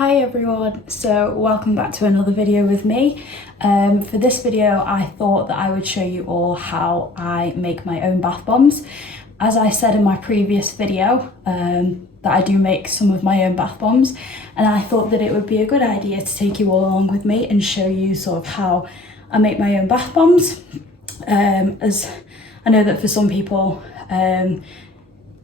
Hi everyone, so welcome back to another video with me. For this video I thought that I would show you all how I make my own bath bombs. As I said in my previous video, that I do make some of my own bath bombs, and I thought that it would be a good idea to take you all along with me and show you sort of how I make my own bath bombs. As I know that for some people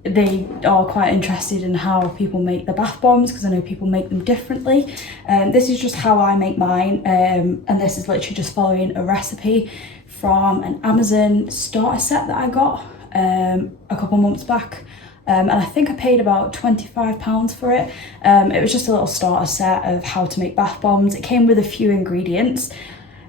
they are quite interested in how people make the bath bombs, because I know people make them differently. This is just how I make mine, and this is literally just following a recipe from an Amazon starter set that I got a couple months back, and I think I paid about £25 for it. It was just a little starter set of how to make bath bombs. It came with a few ingredients.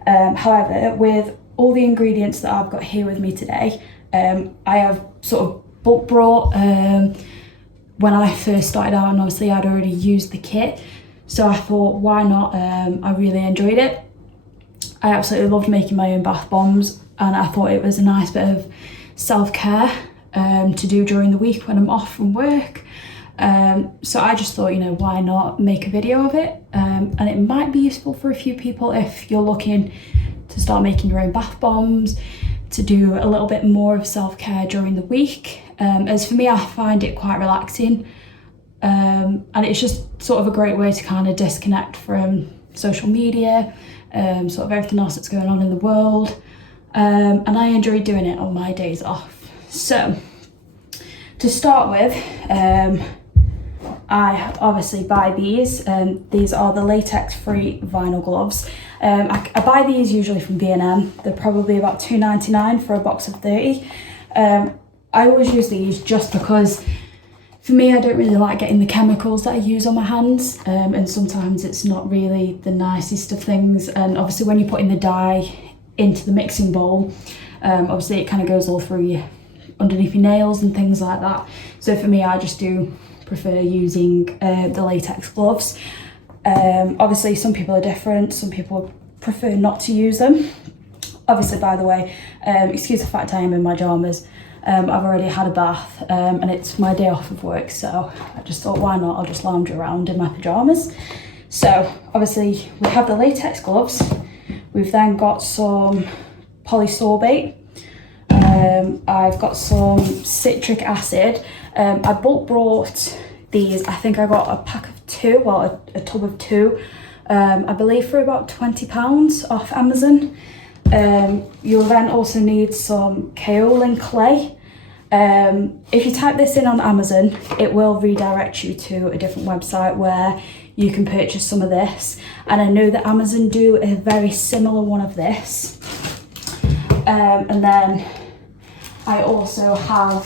However, with all the ingredients that I've got here with me today, I have sort of bulk brought when I first started out, and obviously I'd already used the kit, so I thought why not. I really enjoyed it. I absolutely loved making my own bath bombs, and I thought it was a nice bit of self-care to do during the week when I'm off from work. So I just thought, you know, why not make a video of it, and it might be useful for a few people if you're looking to start making your own bath bombs, to do a little bit more of self-care during the week. As for me, I find it quite relaxing, and it's just sort of a great way to kind of disconnect from social media, sort of everything else that's going on in the world, and I enjoy doing it on my days off. So to start with, I obviously buy these. These are the latex-free vinyl gloves. I buy these usually from B&M. They're probably about £2.99 for a box of 30. I always use these just because, for me, I don't really like getting the chemicals that I use on my hands, and sometimes it's not really the nicest of things. And obviously when you're putting the dye into the mixing bowl, obviously it kind of goes all through you, underneath your nails and things like that. So for me, I just do prefer using the latex gloves. Obviously some people are different, some people prefer not to use them. Obviously, by the way, excuse the fact I am in my pyjamas. I've already had a bath, and it's my day off of work, so I just thought why not, I'll just lounge around in my pyjamas. So obviously we have the latex gloves. We've then got some polysorbate. I've got some citric acid. I bulk brought these. I think I got a pack of two, well, a tub of two, I believe for about £20 off Amazon. You'll then also need some kaolin clay. If you type this in on Amazon, it will redirect you to a different website where you can purchase some of this, and I know that Amazon do a very similar one of this. And then I also have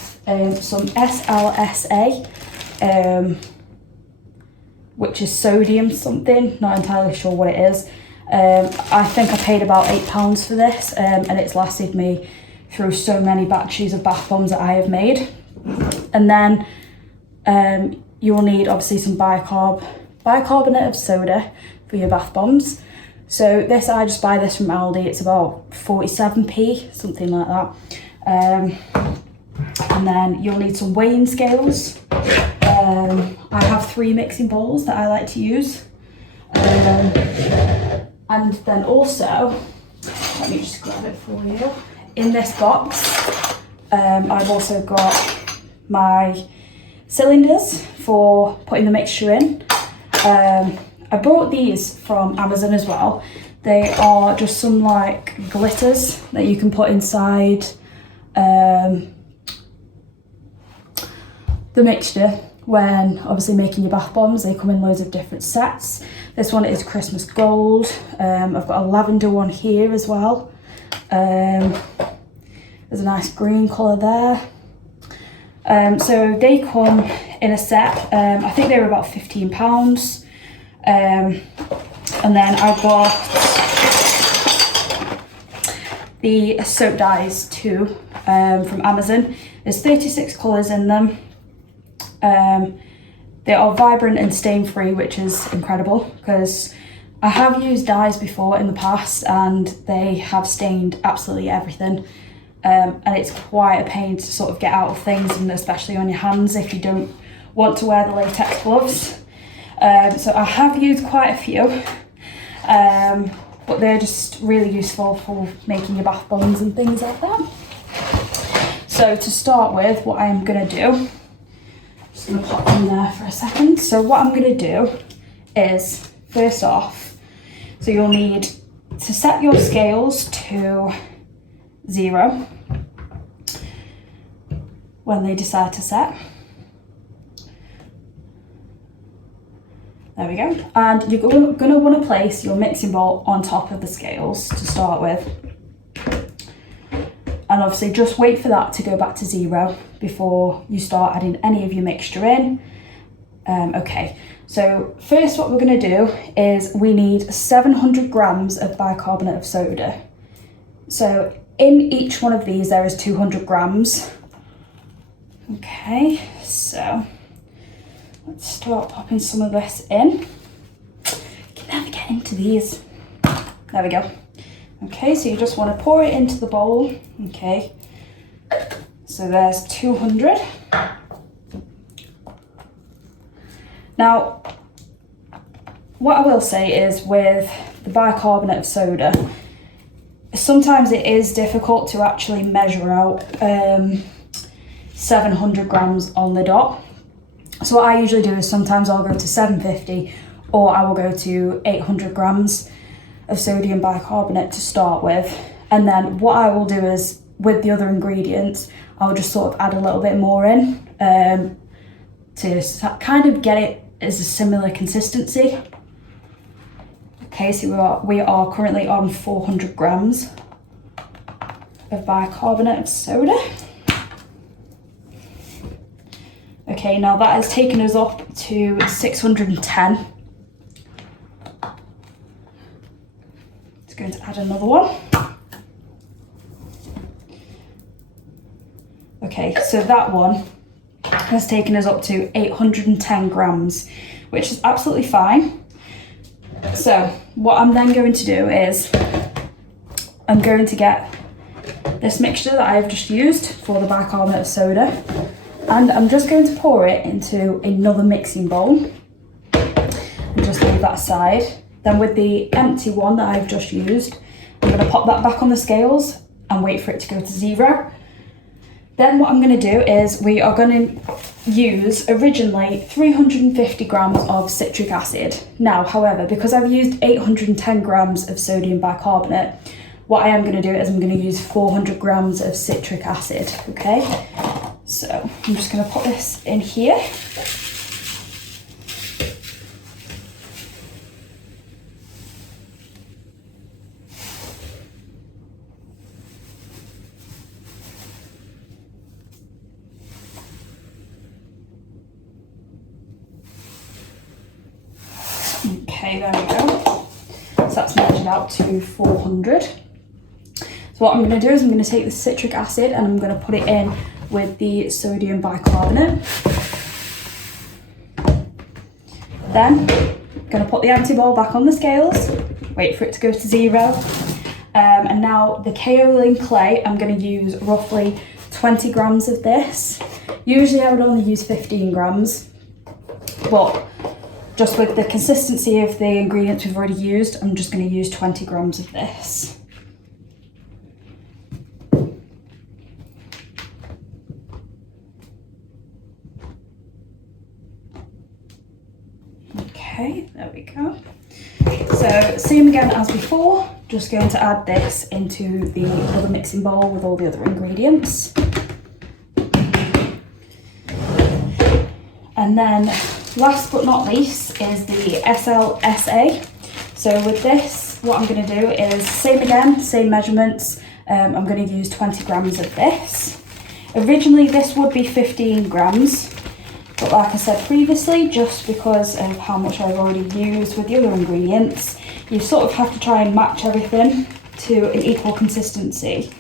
some SLSA, which is sodium something, not entirely sure what it is. I think I paid about £8 for this, and it's lasted me through so many batches of bath bombs that I have made. And then you'll need obviously some bicarbonate of soda for your bath bombs. So this, I just buy this from Aldi. It's about 47p, something like that. And then you'll need some weighing scales. I have 3 mixing bowls that I like to use. And then also, let me just grab it for you. In this box, I've also got my cylinders for putting the mixture in. I bought these from Amazon as well. They are just some like glitters that you can put inside the mixture when obviously making your bath bombs. They come in loads of different sets. This one is Christmas gold. I've got a lavender one here as well. There's a nice green colour there. So they come in a set. I think they were about £15. And then I bought the soap dyes too, from Amazon. There's 36 colours in them. They are vibrant and stain free, which is incredible, because I have used dyes before in the past and they have stained absolutely everything. And it's quite a pain to sort of get out of things, and especially on your hands if you don't want to wear the latex gloves. So I have used quite a few, but they're just really useful for making your bath bombs and things like that. So to start with, what I am going to do, just going to pop them there for a second. So what I'm going to do is, first off, so you'll need to set your scales to 0 when they decide to set. There we go. And you're going to want to place your mixing bowl on top of the scales to start with. And obviously just wait for that to go back to 0 before you start adding any of your mixture in. Okay, so first what we're going to do is we need 700 grams of bicarbonate of soda. So in each one of these there is 200 grams. Okay, so let's start popping some of this in. I can never get into these. There we go. Okay, so you just want to pour it into the bowl. Okay, so there's 200. Now, what I will say is with the bicarbonate of soda, sometimes it is difficult to actually measure out 700 grams on the dot. So what I usually do is sometimes I'll go to 750 or I will go to 800 grams of sodium bicarbonate to start with. And then what I will do is with the other ingredients, I'll just sort of add a little bit more in to kind of get it as a similar consistency. Okay, so we are currently on 400 grams of bicarbonate of soda. Okay, now that has taken us up to 610. Just going to add another one. Okay, so that one has taken us up to 810 grams, which is absolutely fine. So what I'm then going to do is I'm going to get this mixture that I've just used for the bicarbonate of soda, and I'm just going to pour it into another mixing bowl and just leave that aside. Then with the empty one that I've just used, I'm going to pop that back on the scales and wait for it to go to 0. Then what I'm going to do is we are going to use originally 350 grams of citric acid. Now, however, because I've used 810 grams of sodium bicarbonate, what I am going to do is I'm going to use 400 grams of citric acid, okay? So I'm just going to put this in here. Okay, there we go. So that's measured out to 400. So what I'm going to do is I'm going to take the citric acid and I'm going to put it in with the sodium bicarbonate. Then I'm going to put the empty bowl back on the scales, wait for it to go to 0. And now the kaolin clay, I'm going to use roughly 20 grams of this. Usually I would only use 15 grams, but just with the consistency of the ingredients we've already used, I'm just going to use 20 grams of this. Okay, there we go. So same again as before, just going to add this into the other mixing bowl with all the other ingredients. And then last but not least is the SLSA. So with this, what I'm going to do is same again, same measurements. I'm going to use 20 grams of this. Originally this would be 15 grams, but like I said previously, just because of how much I've already used with the other ingredients, you sort of have to try and match everything to an equal consistency.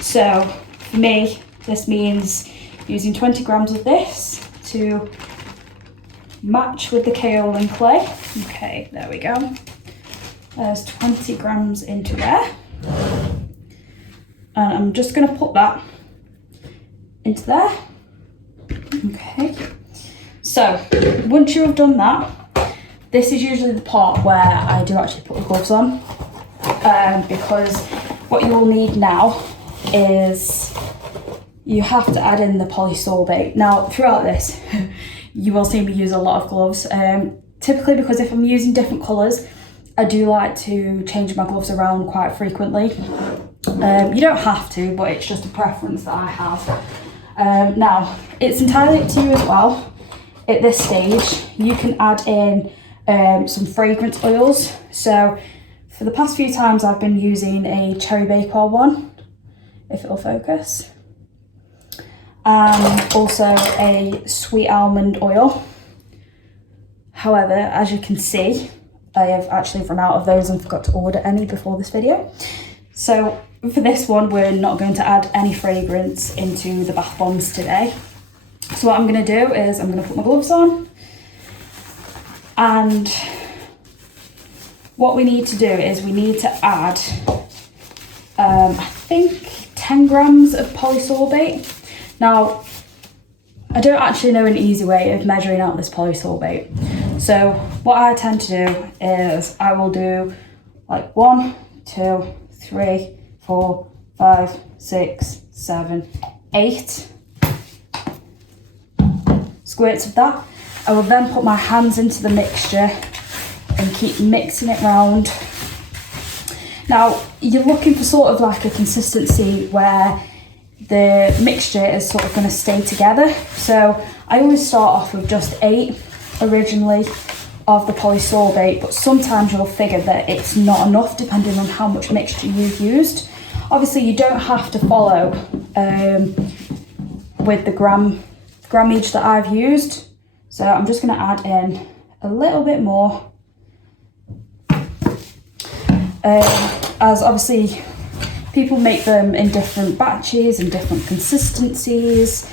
So for me, this means using 20 grams of this to match with the kaolin clay. Okay, there we go. There's 20 grams into there. And I'm just going to put that into there. Okay. So once you have done that, this is usually the part where I do actually put the gloves on, because what you'll need now is you have to add in the polysorbate. Now throughout this you will see me use a lot of gloves, typically because if I'm using different colours I do like to change my gloves around quite frequently. You don't have to, but it's just a preference that I have. Now it's entirely up to you as well. At this stage you can add in some fragrance oils. So for the past few times I've been using a cherry bakewell one, if it'll focus, and also a sweet almond oil. However, as you can see, I have actually run out of those and forgot to order any before this video. So for this one, we're not going to add any fragrance into the bath bombs today. So what I'm going to do is I'm going to put my gloves on, and what we need to do is we need to add, I think 10 grams of polysorbate. Now, I don't actually know an easy way of measuring out this polysorbate. So what I tend to do is I will do like 1, 2, 3, 4, 5, 6, 7, 8 squirts of that. I will then put my hands into the mixture and keep mixing it round. Now you're looking for sort of like a consistency where the mixture is sort of going to stay together. So I always start off with just 8 originally of the polysorbate, but sometimes you'll figure that it's not enough depending on how much mixture you've used. Obviously you don't have to follow with the grammage that I've used. So I'm just going to add in a little bit more, as obviously people make them in different batches and different consistencies,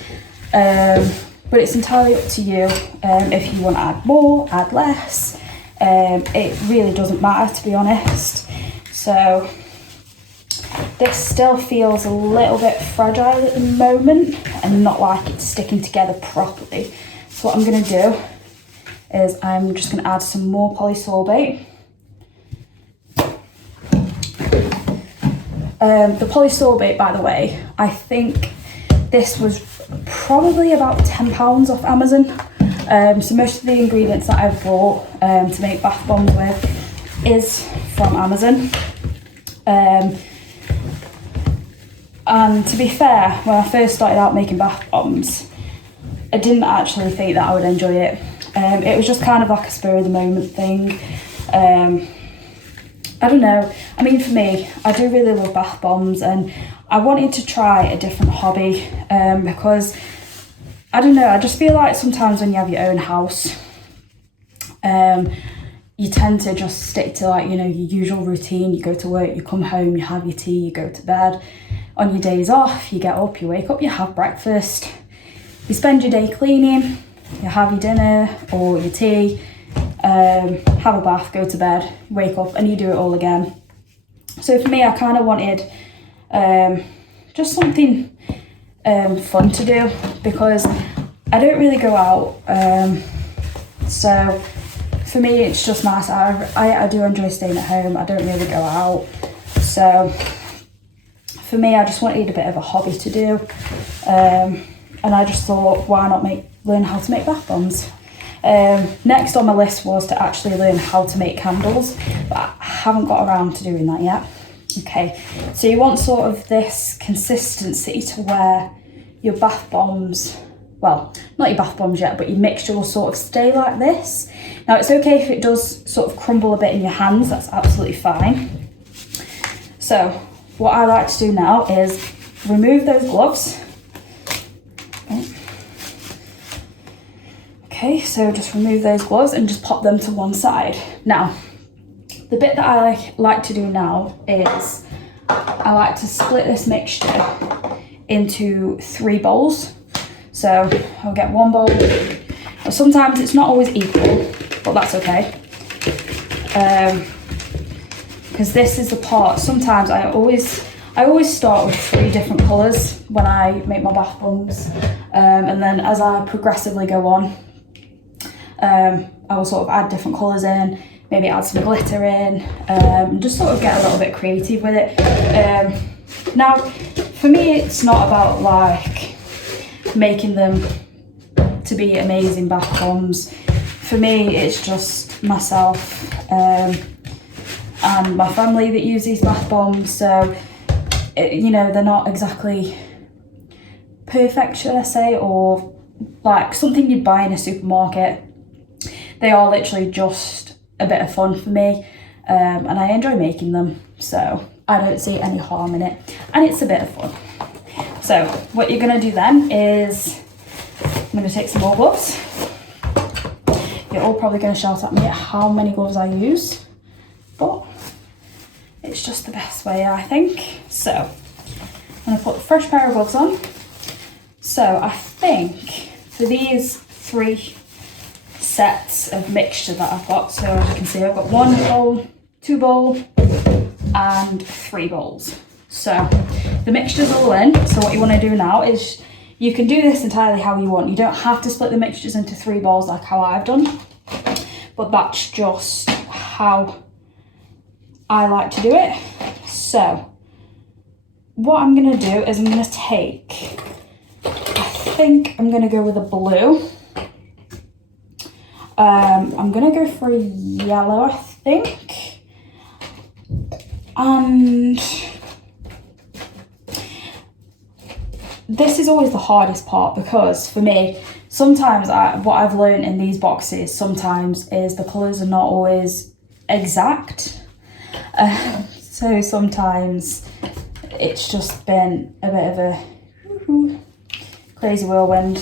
but it's entirely up to you. If you want to add more, add less, it really doesn't matter, to be honest. So this still feels a little bit fragile at the moment and not like it's sticking together properly. So what I'm going to do is I'm just going to add some more polysorbate. The polysorbate, by the way, I think this was probably about £10 off Amazon. So most of the ingredients that I've bought to make bath bombs with is from Amazon. And to be fair, when I first started out making bath bombs, I didn't actually think that I would enjoy it. It was just kind of like a spur of the moment thing. I don't know. I mean, for me, I do really love bath bombs, and I wanted to try a different hobby because, I don't know, I just feel like sometimes when you have your own house, you tend to just stick to like, you know, your usual routine. You go to work, you come home, you have your tea, you go to bed. On your days off, you get up, you wake up, you have breakfast, you spend your day cleaning, you have your dinner or your tea, have a bath, go to bed, wake up, and you do it all again. So for me, I kind of wanted just something fun to do, because I don't really go out. So for me, it's just nice. I do enjoy staying at home. I don't really go out. So for me, I just wanted a bit of a hobby to do. And I just thought, why not learn how to make bath bombs? Next on my list was to actually learn how to make candles, but I haven't got around to doing that yet. Okay, so you want sort of this consistency to where your bath bombs, well, not your bath bombs yet, but your mixture will sort of stay like this. Now it's okay if it does sort of crumble a bit in your hands, that's absolutely fine. So what I like to do now is remove those gloves. Okay, so just remove those gloves and just pop them to one side. Now, the bit that I like to do now is I like to split this mixture into 3 bowls. So I'll get 1 bowl. Sometimes it's not always equal, but that's okay. Because this is the part, sometimes I always start with 3 different colours when I make my bath bombs. And then as I progressively go on, I will sort of add different colours in, maybe add some glitter in, just sort of get a little bit creative with it. Now, for me, it's not about like making them to be amazing bath bombs. For me, it's just myself and my family that use these bath bombs. So, you know, they're not exactly perfect, should I say, or like something you'd buy in a supermarket. They are literally just a bit of fun for me, and I enjoy making them, so I don't see any harm in it, and it's a bit of fun. So what you're going to do then is I'm going to take some more gloves. You're all probably going to shout at me at how many gloves I use, but it's just the best way, I think. So I'm going to put a fresh pair of gloves on. So I think for these 3 sets of mixture that I've got, so as you can see, I've got 1 bowl, 2 bowl and 3 bowls. So the mixture's all in. So what you want to do now is you can do this entirely how you want. You don't have to split the mixtures into 3 bowls like how I've done, but that's just how I like to do it. So what I'm going to do is I'm going to take, I think I'm going to go with a blue. I'm going to go for a yellow, I think. And this is always the hardest part, because for me, sometimes what I've learned in these boxes sometimes is the colours are not always exact. So sometimes it's just been a bit of a crazy whirlwind.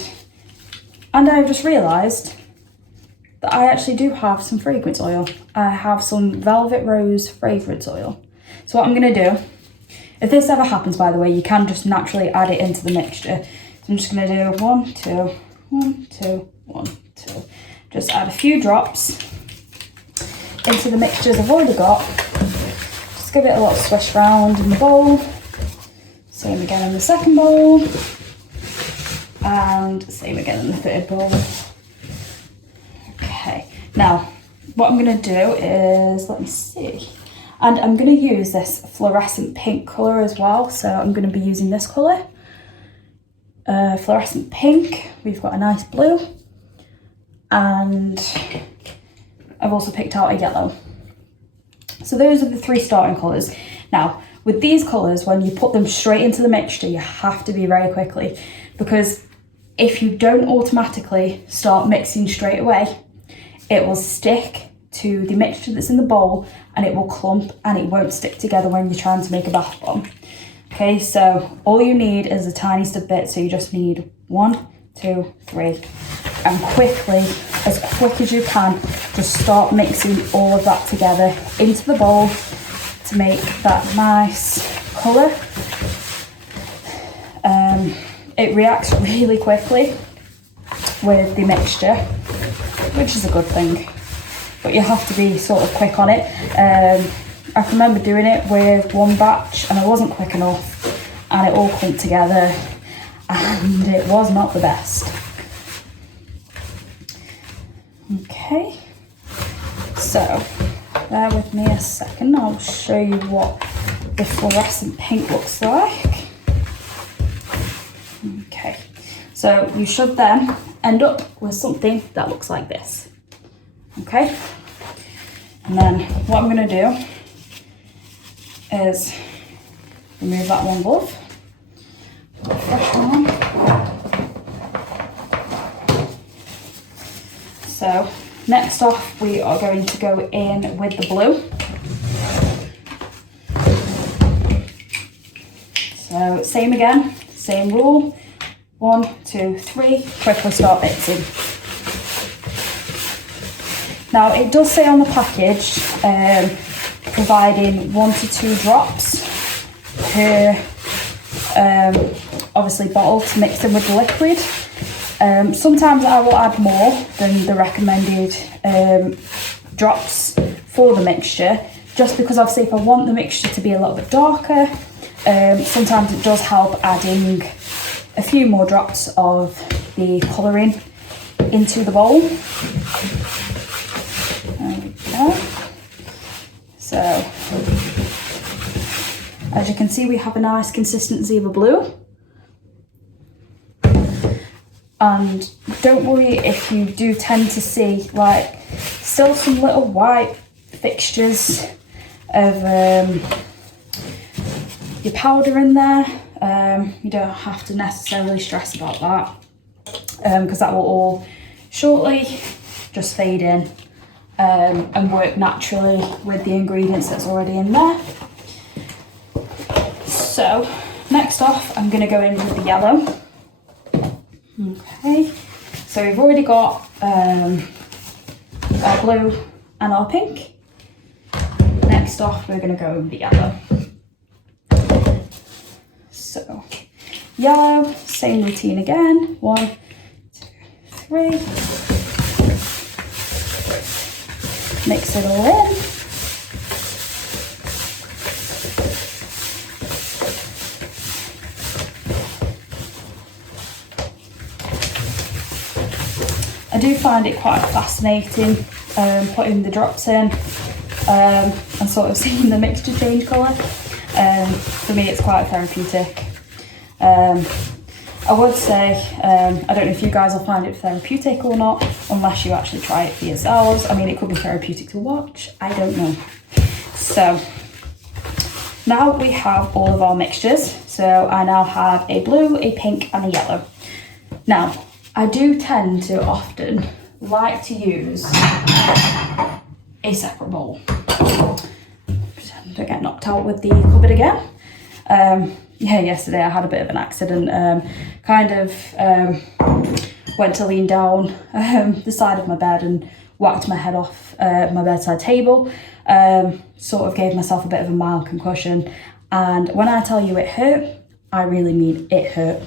And I've just realised that I actually do have some fragrance oil. I have some Velvet Rose fragrance oil. So what I'm going to do, if this ever happens, by the way, you can just naturally add it into the mixture. So I'm just going to do 1, 2, 1, 2, 1, 2. Just add a few drops into the mixtures I've already got. Just give it a little swish round in the bowl. Same again in the second bowl. And same again in the third bowl. Okay, now what I'm going to do is, let me see. And I'm going to use this fluorescent pink colour as well. So I'm going to be using this colour. Fluorescent pink. We've got a nice blue. And I've also picked out a yellow. So those are the 3 starting colours. Now, with these colours, when you put them straight into the mixture, you have to be very quickly. Because if you don't automatically start mixing straight away, it will stick to the mixture that's in the bowl and it will clump and it won't stick together when you're trying to make a bath bomb. Okay, so all you need is a tiny bit, so you just need 1, 2, 3, and quickly, as quick as you can, just start mixing all of that together into the bowl to make that nice colour. It reacts really quickly with the mixture, which is a good thing, but you have to be sort of quick on it. I can remember doing it with one batch and I wasn't quick enough and it all clumped together and it was not the best. Okay, so bear with me a second, I'll show you what the fluorescent pink looks like. Okay, so you should then end up with something that looks like this. Okay, and then what I'm going to do is remove that one glove, put a fresh one on. So next off we are going to go in with the blue. So same again, same rule, 1, 2, 3, quickly start mixing. Now it does say on the package, providing 1 to 2 drops per obviously bottle to mix in with the liquid. Sometimes I will add more than the recommended drops for the mixture, just because obviously if I want the mixture to be a little bit darker, sometimes it does help adding a few more drops of the colouring into the bowl. There we go. So, as you can see, we have a nice consistency of a blue. And don't worry if you do tend to see like still some little white fixtures of your powder in there. You don't have to necessarily stress about that, because that will all shortly just fade in and work naturally with the ingredients that's already in there. So next off, I'm going to go in with the yellow. Okay, so we've already got our blue and our pink. Next off, we're going to go with the yellow. So yellow, same routine again. 1, 2, 3. Mix it all in. I do find it quite fascinating putting the drops in and sort of seeing the mixture change colour. For me, it's quite therapeutic. I would say, I don't know if you guys will find it therapeutic or not, unless you actually try it for yourselves. I mean, it could be therapeutic to watch, I don't know. So now we have all of our mixtures. So I now have a blue, a pink and a yellow. Now, I do tend to often like to use a separate bowl. Pretend to get knocked out with the cupboard again. Yeah, yesterday I had a bit of an accident. Went to lean down the side of my bed and whacked my head off my bedside table. Sort of gave myself a bit of a mild concussion. And when I tell you it hurt, I really mean it hurt.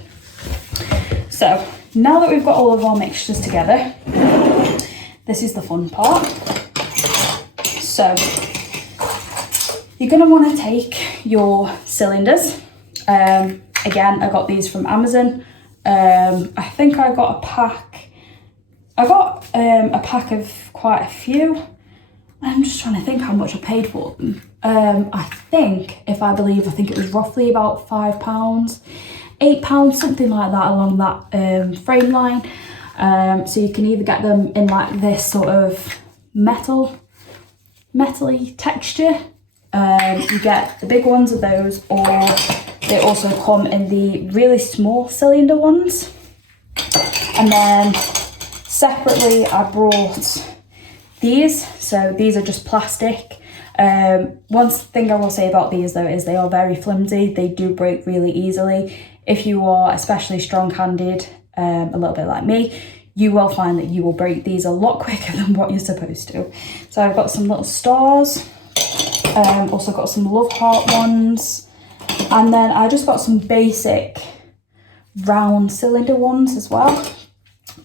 So now that we've got all of our mixtures together, this is the fun part. So you're going to want to take your cylinders. Again, I got these from Amazon. I think I got a pack. I got a pack of quite a few. I'm just trying to think how much I paid for them. I think it was roughly about £5, £8, something like that, along that frame line. So you can either get them in like this sort of metally texture. You get the big ones of those, or they also come in the really small cylinder ones. And then separately I brought these. So these are just plastic. One thing I will say about these though is they are very flimsy. They do break really easily. If you are especially strong-handed, a little bit like me, you will find that you will break these a lot quicker than what you're supposed to. So I've got some little stars. Also got some love heart ones. And then I just got some basic round cylinder ones as well.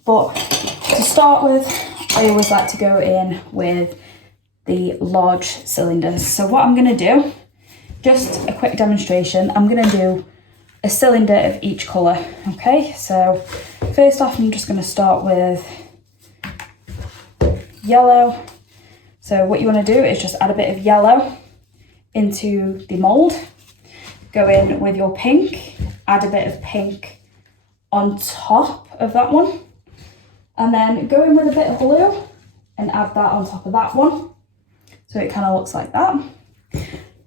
But to start with, I always like to go in with the large cylinders. So what I'm going to do, just a quick demonstration, I'm going to do a cylinder of each colour. Okay, so first off, I'm just going to start with yellow. So what you want to do is just add a bit of yellow into the mould. Go in with your pink, add a bit of pink on top of that one. And then go in with a bit of blue and add that on top of that one. So it kind of looks like that.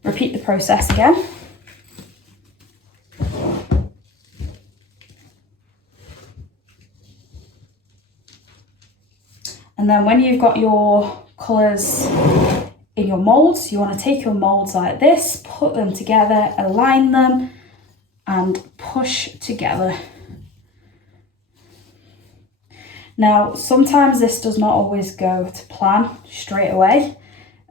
Repeat the process again. And then when you've got your colours in your moulds, you want to take your moulds like this, put them together, align them and push together. Now, sometimes this does not always go to plan straight away.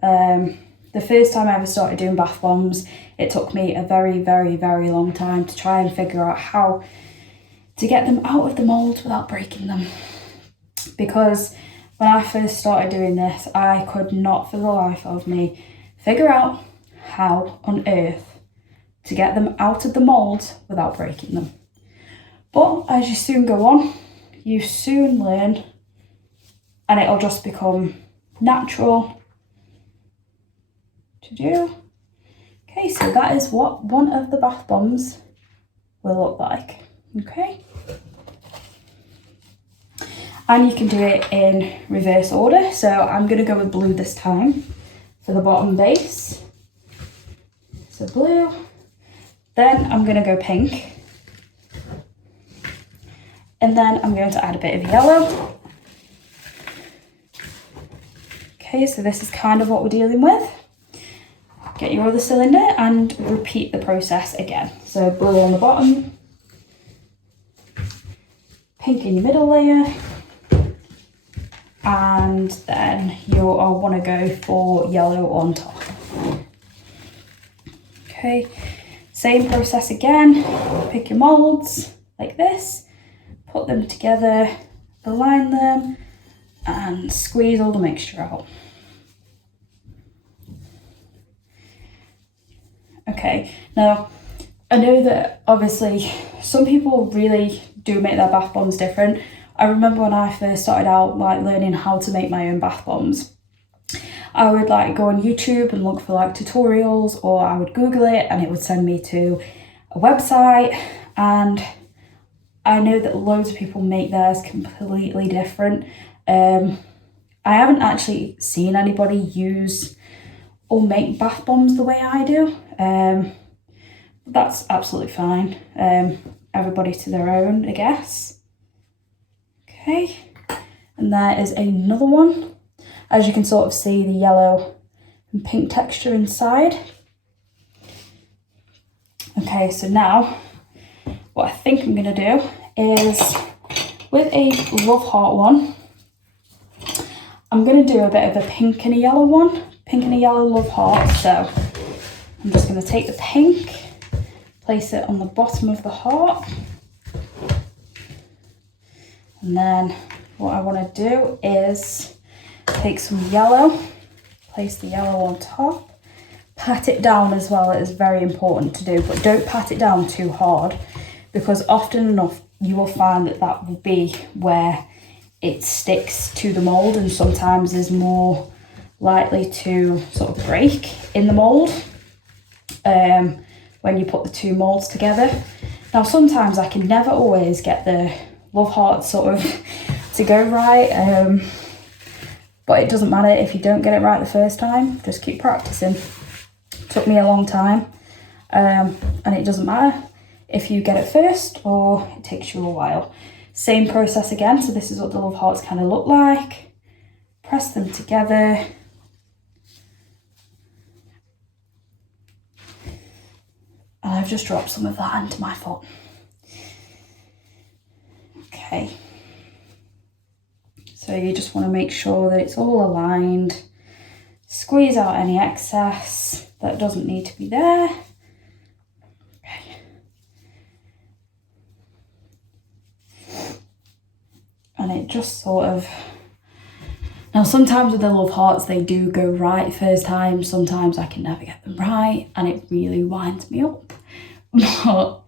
The first time I ever started doing bath bombs, it took me a very, very, very long time to try and figure out how to get them out of the mould without breaking them. Because when I first started doing this, I could not for the life of me figure out how on earth to get them out of the mould without breaking them. But as you soon go on, you soon learn and it'll just become natural to do. Okay, so that is what one of the bath bombs will look like. Okay, and you can do it in reverse order. So I'm going to go with blue this time for the bottom base. So blue, then I'm going to go pink, and then I'm going to add a bit of yellow. Okay, so this is kind of what we're dealing with. Get your other cylinder and repeat the process again. So blue on the bottom, pink in your middle layer, and then you'll want to go for yellow on top. Okay, same process again. Pick your molds like this, put them together, align them, and squeeze all the mixture out. Okay, now I know that obviously some people really do make their bath bombs different. I remember when I first started out like learning how to make my own bath bombs, I would like go on YouTube and look for like tutorials, or I would Google it and it would send me to a website, and I know that loads of people make theirs completely different. I haven't actually seen anybody use or make bath bombs the way I do. That's absolutely fine. Everybody to their own, I guess. Okay, and there is another one. As you can sort of see, the yellow and pink texture inside. Okay, so now what I think I'm gonna do is, with a Love Heart one, I'm gonna do a bit of a pink and a yellow one. Pink and a yellow Love Heart. So I'm just gonna take the pink, place it on the bottom of the heart. And then what I wanna do is take some yellow, place the yellow on top, pat it down as well. It is very important to do, but don't pat it down too hard, because often enough you will find that that will be where it sticks to the mould, and sometimes is more likely to sort of break in the mould when you put the two moulds together. Now sometimes I can never always get the Love Heart sort of to go right, but it doesn't matter if you don't get it right the first time, just keep practicing. It took me a long time, and it doesn't matter if you get it first or it takes you a while. Same process again, so this is what the Love Hearts kind of look like. Press them together. And I've just dropped some of that into my foot. Okay. So you just want to make sure that it's all aligned. Squeeze out any excess that doesn't need to be there. Okay. And it just sort of... Now sometimes with the Love Hearts they do go right first time, sometimes I can never get them right and it really winds me up. But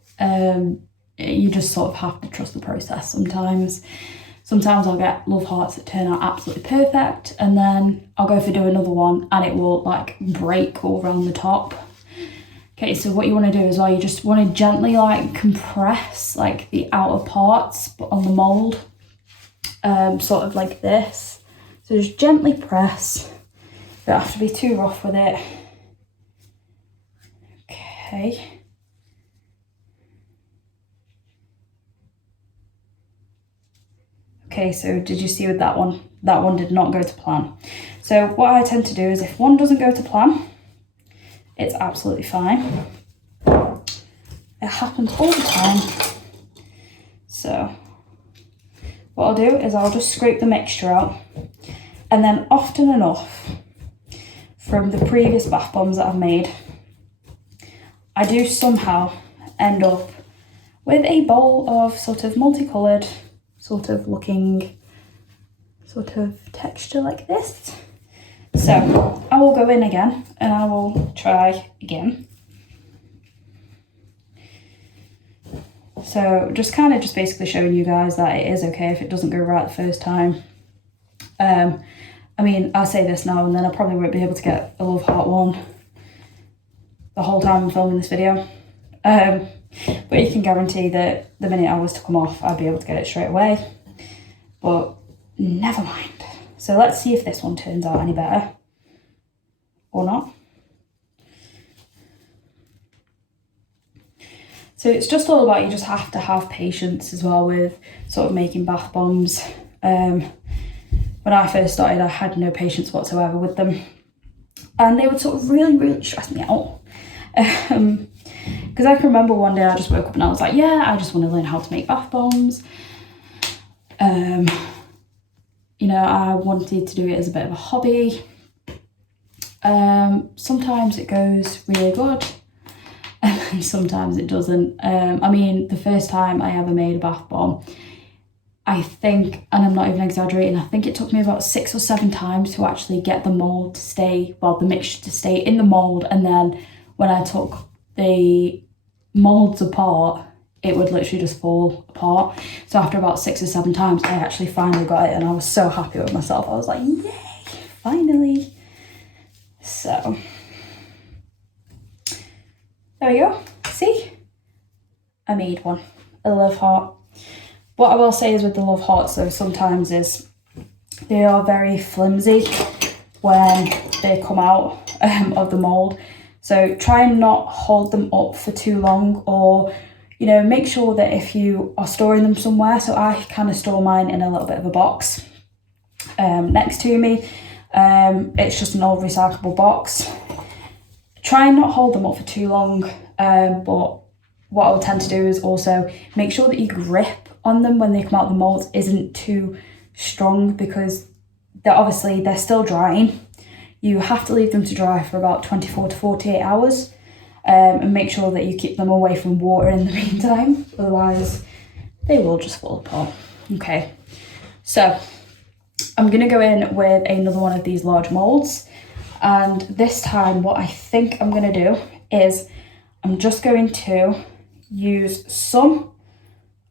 you just sort of have to trust the process sometimes. Sometimes I'll get Love Hearts that turn out absolutely perfect, and then I'll go for do another one and it will like break all around the top. Okay, so what you want to do as well, you just want to gently like compress like the outer parts on the mould, sort of like this. So just gently press, you don't have to be too rough with it. Okay. Okay, so did you see with that one? That one did not go to plan. So what I tend to do is if one doesn't go to plan, it's absolutely fine. It happens all the time. So what I'll do is I'll just scrape the mixture out. And then often enough, from the previous bath bombs that I've made, I do somehow end up with a bowl of sort of multicoloured, sort of looking, sort of texture like this. So I will go in again and I will try again. So just basically showing you guys that it is okay if it doesn't go right the first time. I mean, I'll say this now and then I probably won't be able to get a love heart one the whole time I'm filming this video. But you can guarantee that the minute I was to come off, I'd be able to get it straight away. But never mind. So let's see if this one turns out any better or not. So it's just all about, you just have to have patience as well with sort of making bath bombs. When I first started, I had no patience whatsoever with them. And they would sort of really stress me out. Because I can remember one day I just woke up and I was like, yeah, I just want to learn how to make bath bombs. You know, I wanted to do it as a bit of a hobby. Sometimes it goes really good and sometimes it doesn't. I mean, the first time I ever made a bath bomb, I think, and I'm not even exaggerating, I think it took me about 6 or 7 times to actually get the mould to stay, well, the mixture to stay in the mould. And then when I took the moulds apart, it would literally just fall apart. So after about 6 or 7 times, I actually finally got it and I was so happy with myself. I was like, yay, finally. So, there we go. See? I made one, a love heart. What I will say is with the love hearts though, sometimes is they are very flimsy when they come out of the mould. So try and not hold them up for too long, or, you know, make sure that if you are storing them somewhere, so I kind of store mine in a little bit of a box next to me. It's just an old recyclable box. Try and not hold them up for too long, but what I'll tend to do is also make sure that your grip on them when they come out of the molds isn't too strong, because they're still drying. You have to leave them to dry for about 24 to 48 hours and make sure that you keep them away from water in the meantime, otherwise they will just fall apart. Okay, so I'm going to go in with another one of these large molds, and this time what I think I'm going to do is I'm just going to use some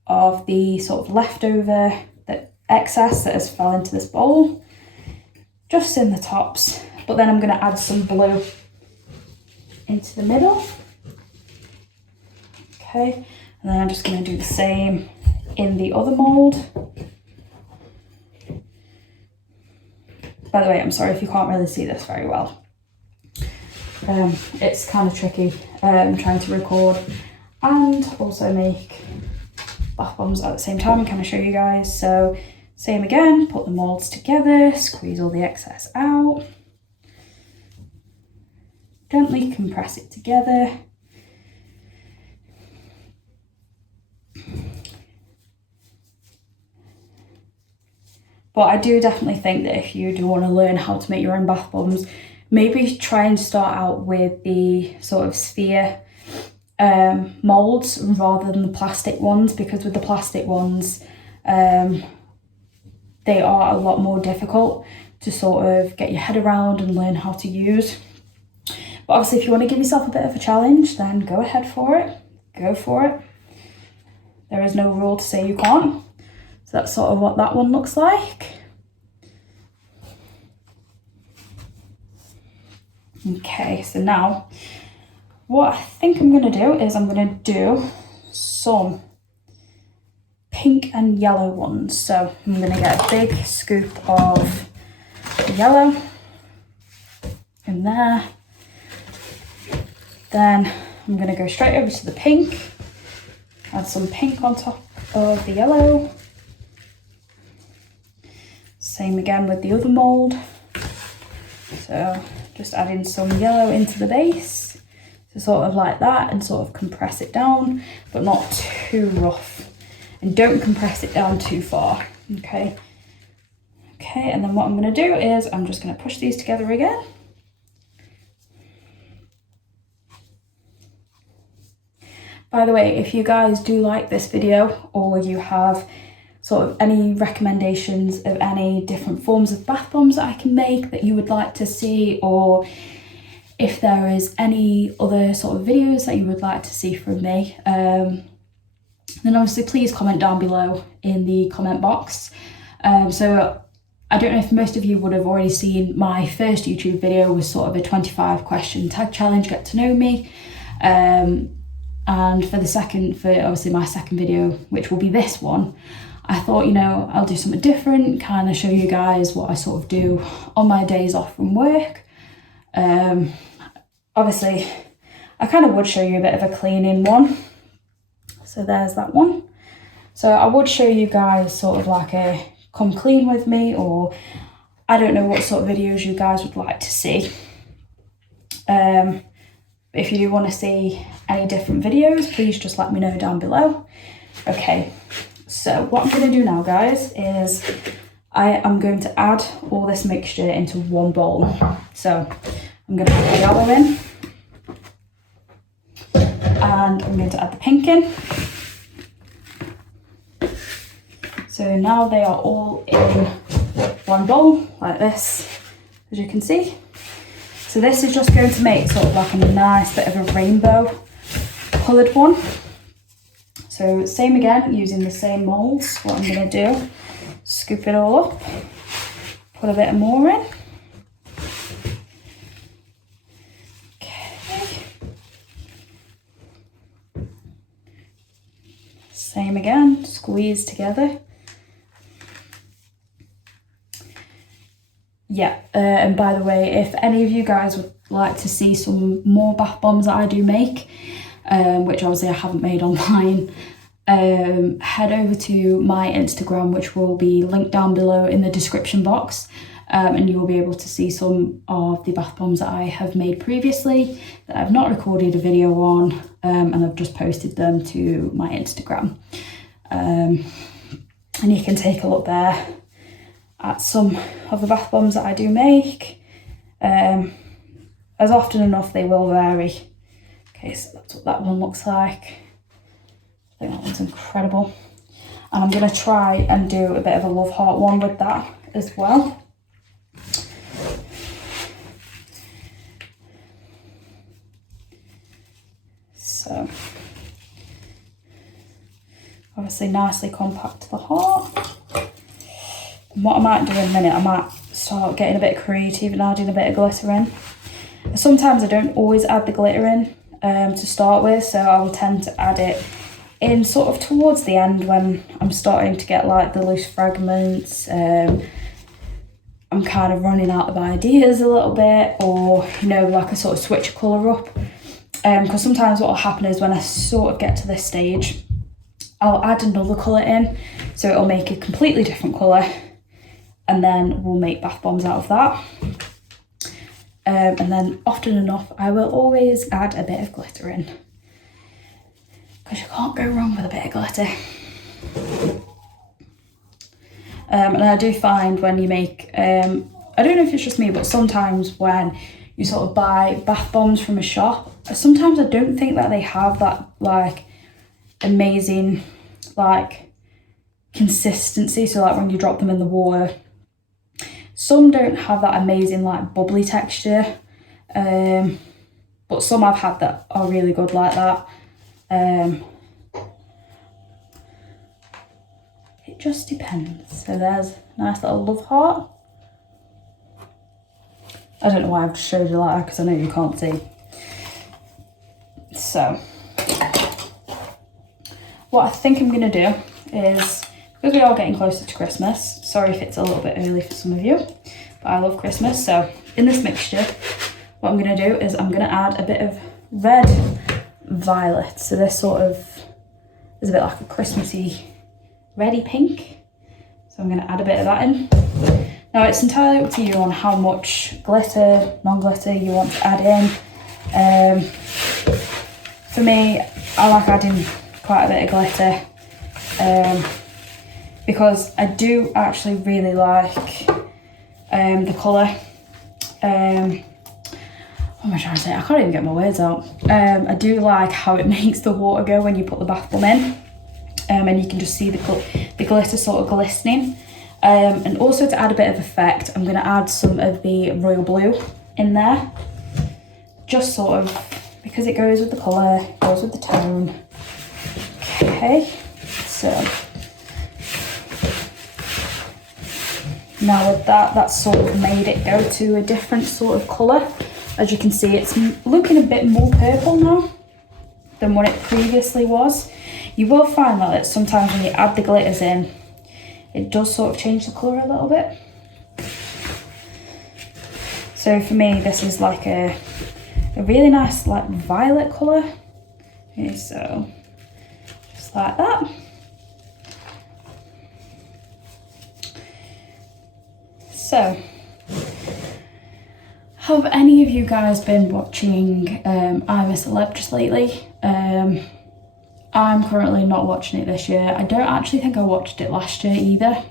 of the sort of leftover, the excess that has fell into this bowl, just in the tops, but then I'm going to add some blue into the middle. Okay, and then I'm just going to do the same in the other mold. By the way, I'm sorry if you can't really see this very well. It's kind of tricky trying to record and also make bath bombs at the same time and kind of show you guys. So same again, put the molds together, squeeze all the excess out, gently compress it together. But I do definitely think that if you do want to learn how to make your own bath bombs, maybe try and start out with the sort of sphere molds rather than the plastic ones, because with the plastic ones, they are a lot more difficult to sort of get your head around and learn how to use. But obviously if you want to give yourself a bit of a challenge, then go ahead for it, go for it. There is no rule to say you can't. So that's sort of what that one looks like. Okay, so now what I think I'm going to do is I'm going to do some pink and yellow ones. So I'm going to get a big scoop of yellow in there. Then I'm going to go straight over to the pink, add some pink on top of the yellow. Same again with the other mold. So just adding some yellow into the base, so sort of like that, and sort of compress it down, but not too rough. And don't compress it down too far, okay? Okay, and then what I'm gonna do is I'm just gonna push these together again. By the way, if you guys do like this video, or you have sort of any recommendations of any different forms of bath bombs that I can make that you would like to see, or if there is any other sort of videos that you would like to see from me, then obviously please comment down below in the comment box. So I don't know if most of you would have already seen my first YouTube video was sort of a 25 question tag challenge, get to know me. And for obviously my second video, which will be this one, I thought, you know, I'll do something different, kind of show you guys what I sort of do on my days off from work. Obviously, I kind of would show you a bit of a cleaning one. So there's that one. So I would show you guys sort of like a come clean with me, or I don't know what sort of videos you guys would like to see. If you do want to see any different videos, please just let me know down below. Okay, so what I'm going to do now, guys, is I am going to add all this mixture into one bowl. So I'm going to put the yellow in, and I'm going to add the pink in. So now they are all in one bowl, like this, as you can see. So this is just going to make sort of like a nice bit of a rainbow coloured one. So same again, using the same moulds. What I'm going to do, scoop it all up, put a bit more in. Okay. Same again, squeeze together. Yeah, and by the way, if any of you guys would like to see some more bath bombs that I do make, which obviously I haven't made online, head over to my Instagram, which will be linked down below in the description box, and you will be able to see some of the bath bombs that I have made previously that I've not recorded a video on, and I've just posted them to my Instagram. And you can take a look there at some of the bath bombs that I do make. As often enough they will vary. Okay, so that's what that one looks like. I think that one's incredible. And I'm going to try and do a bit of a love heart one with that as well. So obviously nicely compact to the heart. And what I might do in a minute, I might start getting a bit creative and adding a bit of glitter in. Sometimes I don't always add the glitter in to start with, so I will tend to add it in sort of towards the end when I'm starting to get like the loose fragments. I'm kind of running out of ideas a little bit, or you know, like I sort of switch a colour up. Because sometimes what will happen is when I sort of get to this stage, I'll add another colour in, so it'll make a completely different colour, and then we'll make bath bombs out of that. And then often enough, I will always add a bit of glitter in, because you can't go wrong with a bit of glitter. And I do find when you make, I don't know if it's just me, but sometimes when you sort of buy bath bombs from a shop, sometimes I don't think that they have that like amazing like consistency. So like when you drop them in the water, some don't have that amazing like bubbly texture, but some I've had that are really good like that. It just depends. So there's a nice little love heart. I don't know why I've showed you like that, because I know you can't see. So what I think I'm going to do is, because we are getting closer to Christmas, sorry if it's a little bit early for some of you, but I love Christmas. So in this mixture, what I'm going to do is I'm going to add a bit of red violet. So this sort of is a bit like a Christmassy reddy pink. So I'm going to add a bit of that in. Now it's entirely up to you on how much glitter, non-glitter you want to add in. For me, I like adding quite a bit of glitter, because I do actually really like the colour. What am I trying to say? I can't even get my words out. I do like how it makes the water go when you put the bath bomb in, and you can just see the glitter sort of glistening. And also to add a bit of effect, I'm going to add some of the royal blue in there, just sort of because it goes with the colour, goes with the tone. Okay, so Now with that, that's sort of made it go to a different sort of colour. As you can see, it's looking a bit more purple now than what it previously was. You will find that sometimes when you add the glitters in, it does sort of change the colour a little bit. So for me, this is like a really nice like violet colour. Okay, so just like that. So, have any of you guys been watching I'm a Celeb just lately? I'm currently not watching it this year. I don't actually think I watched it last year either.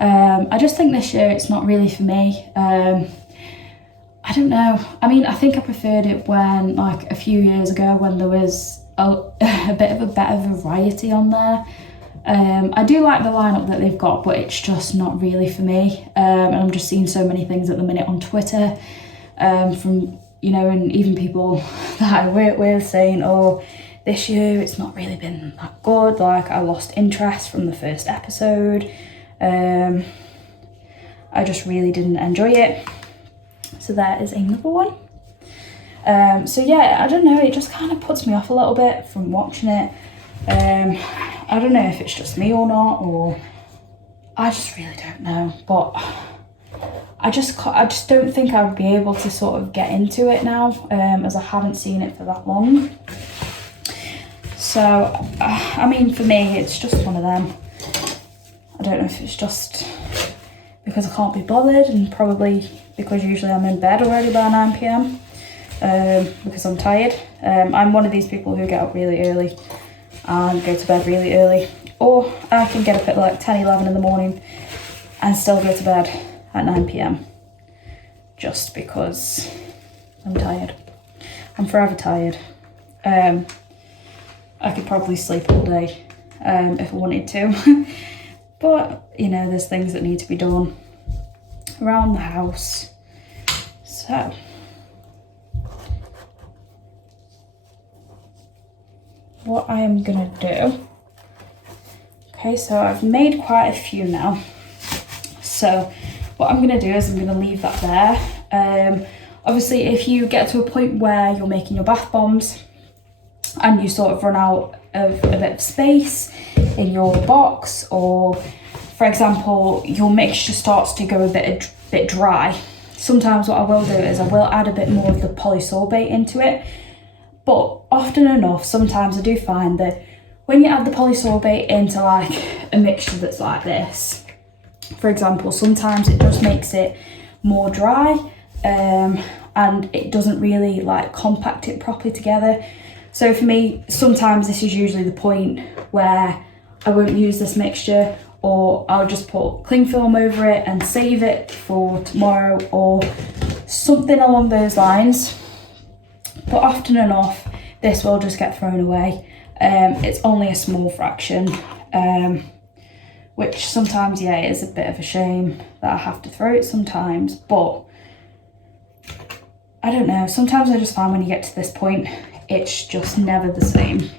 I just think this year it's not really for me. I don't know. I mean, I think I preferred it when, like, a few years ago when there was a bit of a better variety on there. I do like the lineup that they've got, but it's just not really for me. And I'm just seeing so many things at the minute on Twitter from, you know, and even people that I work with saying, oh, this year it's not really been that good. Like, I lost interest from the first episode. I just really didn't enjoy it. So that is another one. So yeah, I don't know, it just kind of puts me off a little bit from watching it. I don't know if it's just me or not, or I just really don't know, but I just don't think I would be able to sort of get into it now, as I haven't seen it for that long. So I mean, for me it's just one of them. I don't know if it's just because I can't be bothered, and probably because usually I'm in bed already by 9 p.m. Because I'm tired. I'm one of these people who get up really early and go to bed really early, or I can get up at like 10, 11 in the morning and still go to bed at 9 p.m. just because I'm tired. I'm forever tired. I could probably sleep all day if I wanted to. But, you know, there's things that need to be done around the house. So, what I am gonna do, okay, so I've made quite a few now. So what I'm gonna do is I'm gonna leave that there. Obviously, if you get to a point where you're making your bath bombs and you sort of run out of a bit of space in your box, or for example, your mixture starts to go a bit dry, sometimes what I will do is I will add a bit more of the polysorbate into it. But often enough, sometimes I do find that when you add the polysorbate into like a mixture that's like this, for example, sometimes it just makes it more dry, and it doesn't really like compact it properly together. So for me, sometimes this is usually the point where I won't use this mixture, or I'll just put cling film over it and save it for tomorrow or something along those lines. But often enough, this will just get thrown away. It's only a small fraction, which sometimes, yeah, it is a bit of a shame that I have to throw it sometimes, but I don't know, sometimes I just find when you get to this point, it's just never the same.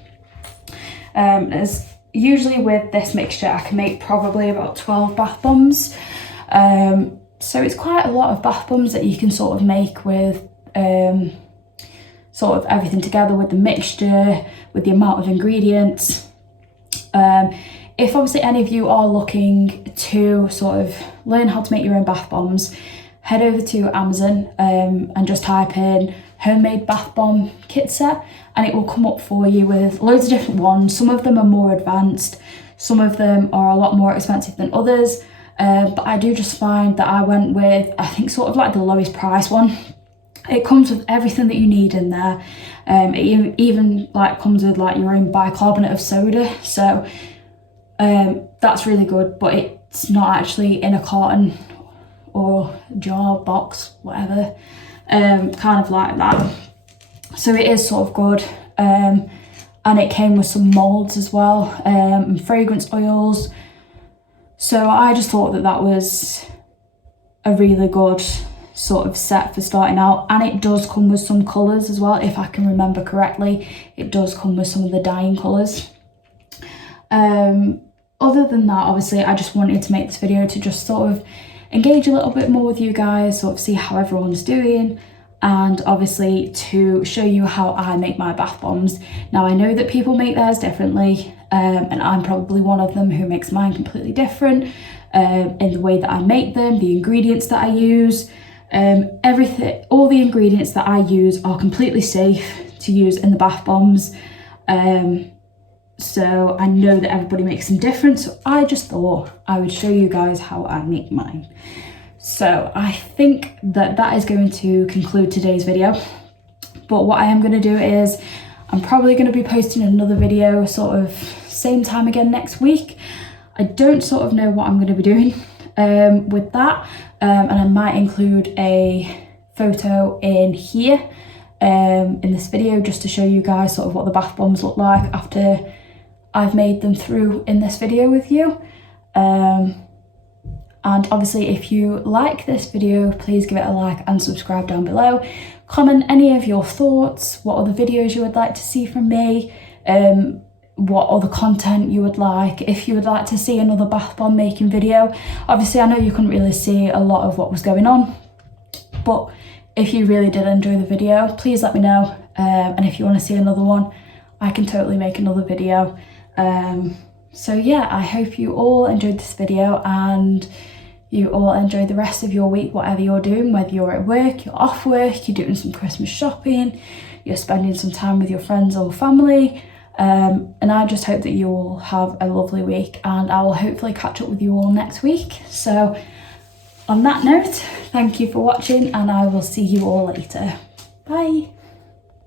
As usually with this mixture, I can make probably about 12 bath bombs. So it's quite a lot of bath bombs that you can sort of make with sort of everything together, with the mixture, with the amount of ingredients. If obviously any of you are looking to sort of learn how to make your own bath bombs, head over to Amazon and just type in homemade bath bomb kit set, and it will come up for you with loads of different ones. Some of them are more advanced, some of them are a lot more expensive than others, but I do just find that I went with, I think, sort of like the lowest price one. It comes with everything that you need in there. It even like comes with like your own bicarbonate of soda, so that's really good, but it's not actually in a carton or jar, box, whatever, kind of like that. So it is sort of good, and it came with some moulds as well, and fragrance oils. So I just thought that that was a really good sort of set for starting out, and it does come with some colours as well, if I can remember correctly. It does come with some of the dyeing colours. Other other than that, obviously I just wanted to make this video to just sort of engage a little bit more with you guys, sort of see how everyone's doing, and obviously to show you how I make my bath bombs. Now I know that people make theirs differently, and I'm probably one of them who makes mine completely different in the way that I make them, the ingredients that I use, everything, all the ingredients that I use are completely safe to use in the bath bombs. So I know that everybody makes them different, so I just thought I would show you guys how I make mine. So I think that that is going to conclude today's video. But what I am going to do is I'm probably going to be posting another video sort of same time again next week. I don't sort of know what I'm going to be doing with that, and I might include a photo in here in this video just to show you guys sort of what the bath bombs look like after I've made them through in this video with you. And obviously if you like this video, please give it a like and subscribe down below. Comment any of your thoughts, what other videos you would like to see from me, what other content you would like, if you would like to see another bath bomb making video. Obviously I know you couldn't really see a lot of what was going on, but if you really did enjoy the video, please let me know, and if you want to see another one, I can totally make another video. So yeah, I hope you all enjoyed this video and you all enjoy the rest of your week, whatever you're doing, whether you're at work, you're off work, you're doing some Christmas shopping, you're spending some time with your friends or family. And I just hope that you all have a lovely week, and I will hopefully catch up with you all next week. So on that note, thank you for watching and I will see you all later. Bye.